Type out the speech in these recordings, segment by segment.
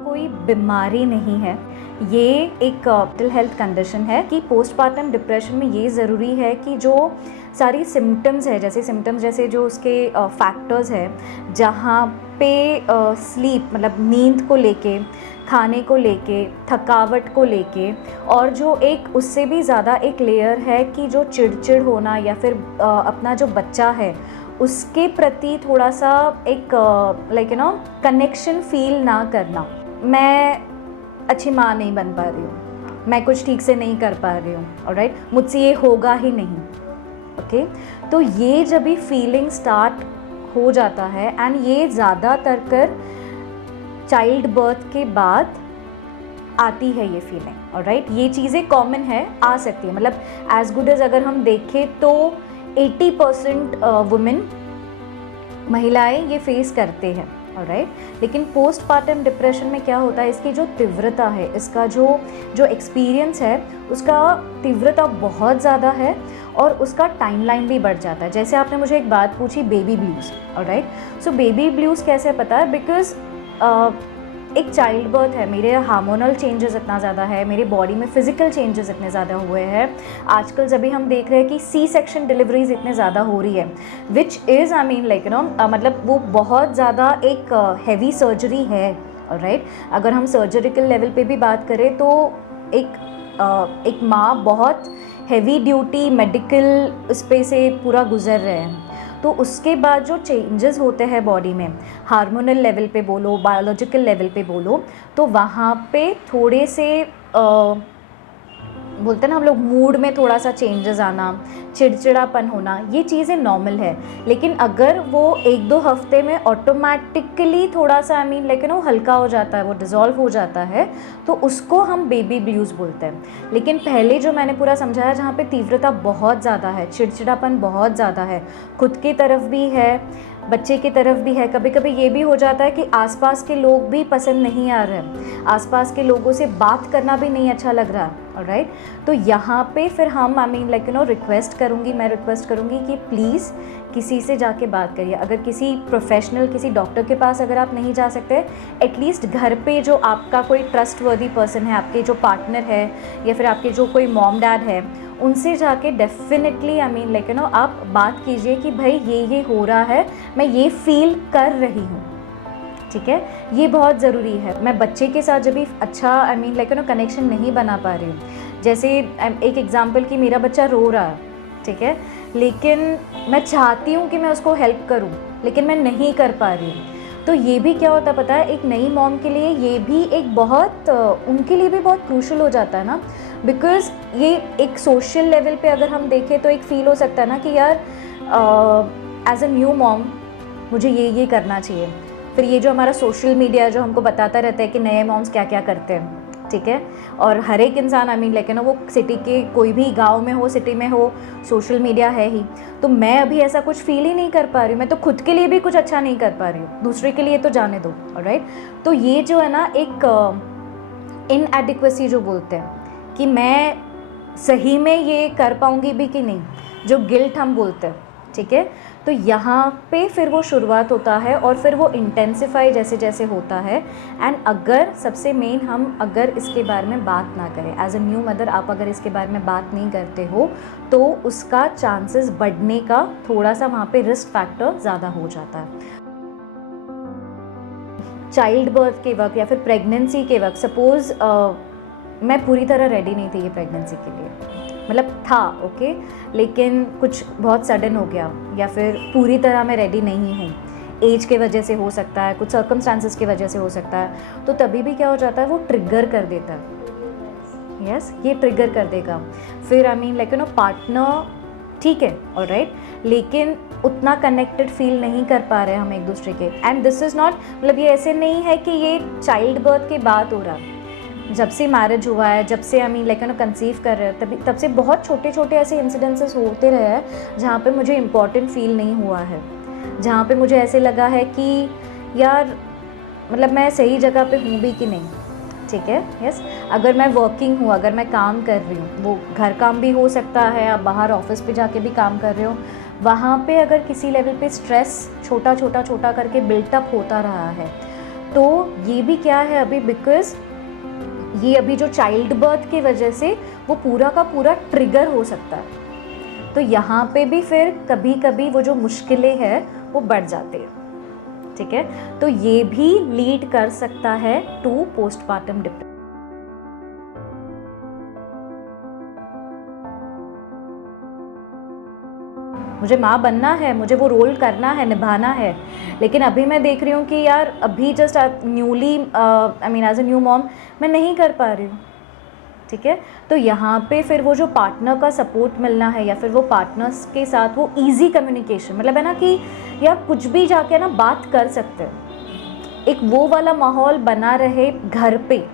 कोई बीमारी नहीं है, ये एक मेंटल हेल्थ कंडीशन है कि पोस्टपार्टम डिप्रेशन में ये ज़रूरी है कि जो सारी सिम्टम्स है, जैसे जो उसके फैक्टर्स है जहाँ पे स्लीप मतलब नींद को लेके, खाने को लेके, थकावट को लेके, और जो एक उससे भी ज़्यादा एक लेयर है कि जो चिड़चिड़ होना या फिर अपना जो बच्चा है उसके प्रति थोड़ा सा एक कनेक्शन फील ना करना। मैं अच्छी माँ नहीं बन पा रही हूँ, मैं कुछ ठीक से नहीं कर पा रही हूँ, ऑलराइट, मुझसे ये होगा ही नहीं, ओके। तो ये जब भी फीलिंग स्टार्ट हो जाता है एंड ये ज़्यादातर कर चाइल्ड बर्थ के बाद आती है ये फीलिंग, ऑलराइट। ये चीज़ें कॉमन है, आ सकती है, मतलब एज गुड एज अगर हम देखें तो 80% वुमेन महिलाएं ये फेस करते हैं, ऑलराइट। लेकिन पोस्टपार्टम डिप्रेशन में क्या होता है, इसकी जो तीव्रता है, इसका जो एक्सपीरियंस है उसका तीव्रता बहुत ज़्यादा है और उसका टाइमलाइन भी बढ़ जाता है। जैसे आपने मुझे एक बात पूछी, baby blues, alright. So baby blues कैसे पता है, बिकॉज एक चाइल्ड बर्थ है, मेरे हार्मोनल चेंजेस इतना ज़्यादा है, मेरे बॉडी में फिजिकल चेंजेस इतने ज़्यादा हुए हैं। आजकल जब भी हम देख रहे हैं कि सी सेक्शन डिलीवरीज इतने ज़्यादा हो रही है, विच इज़ मतलब वो बहुत ज़्यादा एक हैवी सर्जरी है, राइट। अगर हम सर्जरिकल लेवल पे भी बात करें तो एक माँ बहुत हैवी ड्यूटी मेडिकल उस पे से पूरा गुजर रहे हैं, तो उसके बाद जो चेंजेस होते हैं बॉडी में, हार्मोनल लेवल पे बोलो, बायोलॉजिकल लेवल पे बोलो, तो वहाँ पे थोड़े से बोलते हैं ना हम लोग, मूड में थोड़ा सा चेंजेस आना, चिड़चिड़ापन होना, ये चीज़ें नॉर्मल है। लेकिन अगर वो 1-2 हफ्ते में ऑटोमेटिकली थोड़ा सा वो हल्का हो जाता है, वो डिज़ोल्व हो जाता है, तो उसको हम बेबी ब्लूज़ बोलते हैं। लेकिन पहले जो मैंने पूरा समझाया, जहाँ पे तीव्रता बहुत ज़्यादा है, चिड़चिड़ापन बहुत ज़्यादा है, खुद की तरफ भी है, बच्चे की तरफ भी है, कभी कभी ये भी हो जाता है कि आसपास के लोग भी पसंद नहीं आ रहे हैं, आसपास के लोगों से बात करना भी नहीं अच्छा लग रहा है, ऑलराइट। तो यहाँ पे फिर हम मैं रिक्वेस्ट करूँगी कि प्लीज़ किसी से जाके बात करिए। अगर किसी प्रोफेशनल, किसी डॉक्टर के पास अगर आप नहीं जा सकते, एटलीस्ट घर पे जो आपका कोई ट्रस्टवर्दी पर्सन है, आपके जो पार्टनर है या फिर आपके जो कोई मॉम डैड है, उनसे जाके डेफिनेटली आप बात कीजिए कि भाई ये हो रहा है, मैं ये फील कर रही हूँ, ठीक है। ये बहुत ज़रूरी है। मैं बच्चे के साथ जब भी अच्छा कनेक्शन नहीं बना पा रही हूँ, जैसे एक एग्जांपल कि मेरा बच्चा रो रहा है, ठीक है, लेकिन मैं चाहती हूँ कि मैं उसको हेल्प करूँ, लेकिन मैं नहीं कर पा रही हूँ, तो ये भी क्या होता है पता है, एक नई मॉम के लिए ये भी एक बहुत उनके लिए भी बहुत क्रूशल हो जाता है ना, बिकॉज़ ये एक सोशल लेवल पे अगर हम देखें तो एक फ़ील हो सकता है ना कि यार एज अ न्यू मॉम मुझे ये करना चाहिए। फिर ये जो हमारा सोशल मीडिया जो हमको बताता रहता है कि नए मॉम्स क्या क्या करते हैं, ठीक है, और हर एक इंसान वो सिटी के कोई भी गांव में हो, सिटी में हो, सोशल मीडिया है ही। तो मैं अभी ऐसा कुछ फील ही नहीं कर पा रही हूँ, मैं तो खुद के लिए भी कुछ अच्छा नहीं कर पा रही हूँ, दूसरे के लिए तो जाने दो, ऑलराइट। तो ये जो है ना एक इनएडिक्वेसी जो बोलते हैं कि मैं सही में ये कर पाऊँगी भी कि नहीं, जो गिल्ट हम बोलते हैं, ठीक है। तो यहाँ पे फिर वो शुरुआत होता है और फिर वो इंटेंसिफाई जैसे जैसे होता है। एंड अगर सबसे मेन हम अगर इसके बारे में बात ना करें, एज अ न्यू मदर आप अगर इसके बारे में बात नहीं करते हो, तो उसका चांसेस बढ़ने का थोड़ा सा वहाँ पे रिस्क फैक्टर ज़्यादा हो जाता है। चाइल्ड बर्थ के वक्त या फिर प्रेगनेंसी के वक्त, सपोज़ मैं पूरी तरह रेडी नहीं थी ये प्रेगनेंसी के लिए, मतलब था ओके, लेकिन कुछ बहुत सडन हो गया या फिर पूरी तरह मैं रेडी नहीं हूँ, एज के वजह से हो सकता है, कुछ सर्कमस्टांसेस की वजह से हो सकता है, तो तभी भी क्या हो जाता है, वो ट्रिगर कर देता है। यस, ये ट्रिगर कर देगा। फिर पार्टनर ठीक है, ऑलराइट, लेकिन उतना कनेक्टेड फील नहीं कर पा रहे हम एक दूसरे के। एंड दिस इज़ नॉट, मतलब ये ऐसे नहीं है कि ये चाइल्ड बर्थ के बाद हो रहा है, जब से मैरिज हुआ है, जब से कंसीव कर रहे हैं, तब से बहुत छोटे छोटे ऐसे इंसिडेंसेस होते रहे हैं जहाँ पे मुझे इम्पॉर्टेंट फील नहीं हुआ है, जहाँ पे मुझे ऐसे लगा है कि यार मतलब मैं सही जगह पे हूँ भी कि नहीं, ठीक है। यस, अगर मैं वर्किंग हूँ, अगर मैं काम कर रही हूँ, वो घर काम भी हो सकता है, आप बाहर ऑफिस पे जाके भी काम कर रहे हो, वहाँ पे अगर किसी लेवल पे स्ट्रेस छोटा करके बिल्टअप होता रहा है, तो ये भी क्या है अभी, बिकॉज ये अभी जो चाइल्ड बर्थ की वजह से वो पूरा का पूरा ट्रिगर हो सकता है, तो यहाँ पे भी फिर कभी कभी वो जो मुश्किलें हैं वो बढ़ जाती है, ठीक है। तो ये भी लीड कर सकता है टू पोस्टपार्टम डिप्रेशन। मुझे माँ बनना है, मुझे वो रोल करना है, निभाना है, लेकिन अभी मैं देख रही हूँ कि यार अभी just newly I mean as a new mom मैं नहीं कर पा रही हूँ, ठीक है। तो यहाँ पे फिर वो जो पार्टनर का सपोर्ट मिलना है या फिर वो पार्टनर्स के साथ वो इजी कम्युनिकेशन, मतलब है ना कि यार कुछ भी जाके ना बात कर सकते हैं, एक वो वाला माहौल बना रहे घर पे,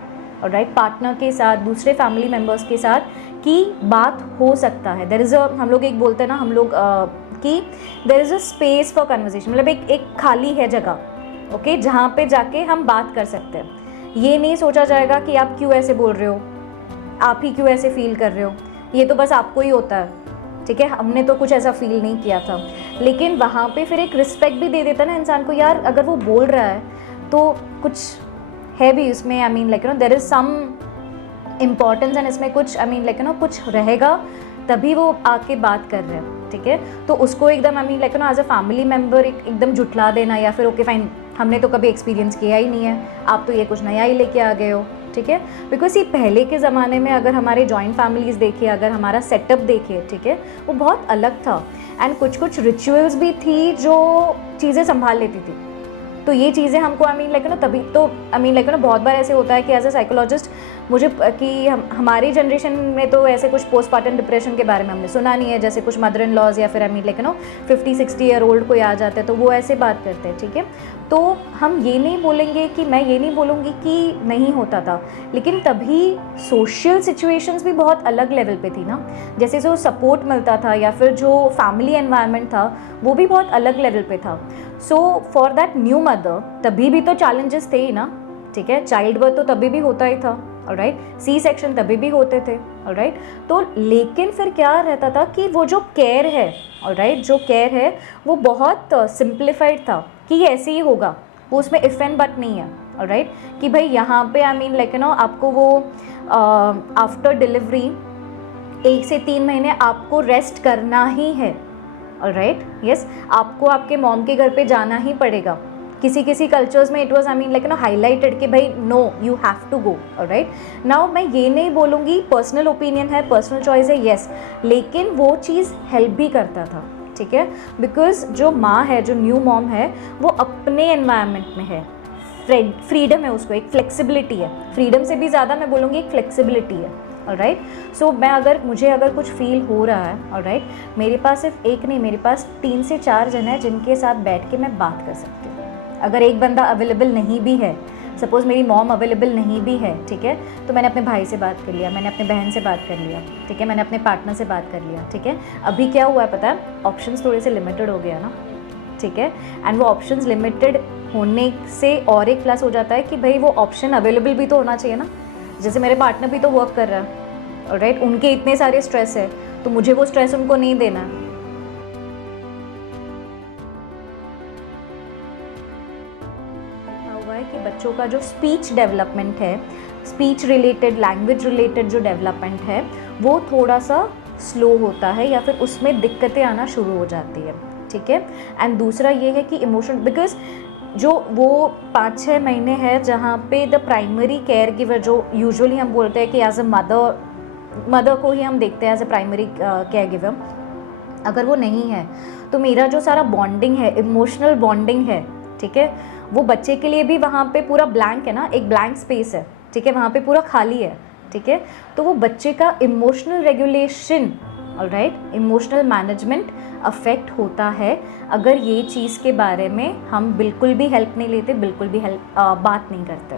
राइट, पार्टनर के साथ, दूसरे फैमिली मेम्बर्स के साथ, कि बात हो सकता है। देयर इज़ अ, हम लोग एक बोलते हैं ना हम लोग कि there is a space for conversation, मतलब एक खाली है जगह, ओके, जहाँ पे जाके हम बात कर सकते हैं। ये नहीं सोचा जाएगा कि आप क्यों ऐसे बोल रहे हो, आप ही क्यों ऐसे फील कर रहे हो, ये तो बस आपको ही होता है, ठीक है, हमने तो कुछ ऐसा फील नहीं किया था। लेकिन वहाँ पे फिर एक रिस्पेक्ट भी दे देता ना इंसान को, यार अगर वो बोल रहा है तो कुछ है भी उसमें, I mean like you know there is some importance and इसमें कुछ I mean like you know कुछ रहेगा, तभी वो आके बात कर रहे हैं, ठीक है। तो उसको एकदम I mean like you know as a family member एकदम झुठला देना, या फिर ओके फाइन हमने तो कभी एक्सपीरियंस किया ही नहीं है, आप तो ये कुछ नया ही लेके आ गए हो, ठीक है। बिकॉज ये पहले के ज़माने में अगर हमारे जॉइंट फैमिलीज़ देखे, अगर हमारा सेटअप देखे, ठीक है, वो बहुत अलग था, एंड कुछ कुछ रिचुअल्स भी थी जो चीज़ें संभाल लेती थी। तो ये चीज़ें हमको आई मीन लाइक ना तभी तो आई मीन लाइक ना बहुत बार ऐसे होता है कि एज अ साइकोलॉजिस्ट मुझे कि हमारी जनरेशन में तो ऐसे कुछ पोस्टपार्टम डिप्रेशन के बारे में हमने सुना नहीं है, जैसे कुछ मदर इन लॉज या फिर आई मीन लाइक 50-60 ईयर ओल्ड कोई आ जाते हैं तो वो ऐसे बात करते हैं, ठीक है। तो हम ये नहीं बोलेंगे कि, मैं ये नहीं बोलूँगी कि नहीं होता था, लेकिन तभी सोशल सिचुएशंस भी बहुत अलग लेवल पे थी ना, जैसे जो सपोर्ट मिलता था या फिर जो फैमिली एनवायरनमेंट था वो भी बहुत अलग लेवल पे था। So for that new mother तभी भी तो चैलेंजेस थे ही ना, ठीक है, चाइल्ड बर्थ तो तभी भी होता ही था, ऑलराइट, सी सेक्शन तभी भी होते थे, ऑलराइट। तो लेकिन फिर क्या रहता था कि वो जो केयर है, ऑलराइट, जो केयर है वो बहुत सिंप्लीफाइड था कि ये ऐसे ही होगा, वो उसमें इफ़ एंड बट नहीं है, ऑलराइट, कि भाई यहाँ पे आई मीन लाइक यू नो आपको वो आफ्टर डिलीवरी 1 से 3 महीने आपको रेस्ट करना ही है, ऑलराइट, यस, आपको आपके मॉम के घर पे जाना ही पड़ेगा। किसी किसी कल्चर्स में it was I mean like no highlighted कि भाई no you have to go, alright. Now मैं ये नहीं बोलूँगी, पर्सनल ओपिनियन है, पर्सनल चॉइस है, येस, लेकिन वो चीज़ हेल्प भी करता था, ठीक है, बिकॉज जो माँ है, जो न्यू मॉम है, वो अपने एनवायरनमेंट में है, फ्रीडम है, उसको एक फ्लेक्सिबिलिटी है, फ्रीडम से भी ज़्यादा मैं बोलूँगी एक फ्लेक्सिबिलिटी है, ऑलराइट। सो मैं मुझे अगर कुछ फील हो रहा है, ऑलराइट, मेरे पास सिर्फ एक नहीं, मेरे पास 3 से 4 जन है जिनके साथ बैठ के मैं बात कर सकती हूँ। अगर एक बंदा अवेलेबल नहीं भी है, सपोज़ मेरी मॉम अवेलेबल नहीं भी है, ठीक है, तो मैंने अपने भाई से बात कर लिया, मैंने अपने बहन से बात कर लिया, ठीक है, मैंने अपने पार्टनर से बात कर लिया, ठीक है। अभी क्या हुआ है पता है, ऑप्शंस थोड़े से लिमिटेड हो गया ना, ठीक है, एंड वो ऑप्शंस लिमिटेड होने से और एक प्लस हो जाता है कि भाई वो ऑप्शन अवेलेबल भी तो होना चाहिए ना। जैसे मेरे पार्टनर भी तो वर्क कर रहा है, ऑलराइट, उनके इतने सारे स्ट्रेस है, तो मुझे वो स्ट्रेस उनको नहीं देना है। हुआ है कि बच्चों का जो स्पीच डेवलपमेंट है, स्पीच रिलेटेड, लैंग्वेज रिलेटेड जो डेवलपमेंट है वो थोड़ा सा स्लो होता है या फिर उसमें दिक्कतें आना शुरू हो जाती है, ठीक है। एंड दूसरा ये है कि इमोशन, बिकॉज जो वो 5-6 महीने है जहाँ पे द प्राइमरी केयर गिवर, जो यूजुअली हम बोलते हैं कि एज अ मदर को ही हम देखते हैं as a primary care giver, अगर वो नहीं है तो मेरा जो सारा बॉन्डिंग है, इमोशनल बॉन्डिंग है, ठीक है, वो बच्चे के लिए भी वहाँ पे पूरा ब्लैंक है ना, एक ब्लैंक स्पेस है, ठीक है, वहाँ पे पूरा खाली है, ठीक है। तो वो बच्चे का emotional regulation, alright, emotional management affect होता है अगर ये चीज़ के बारे में हम बिल्कुल भी हेल्प नहीं लेते, बिल्कुल भी बात नहीं करते।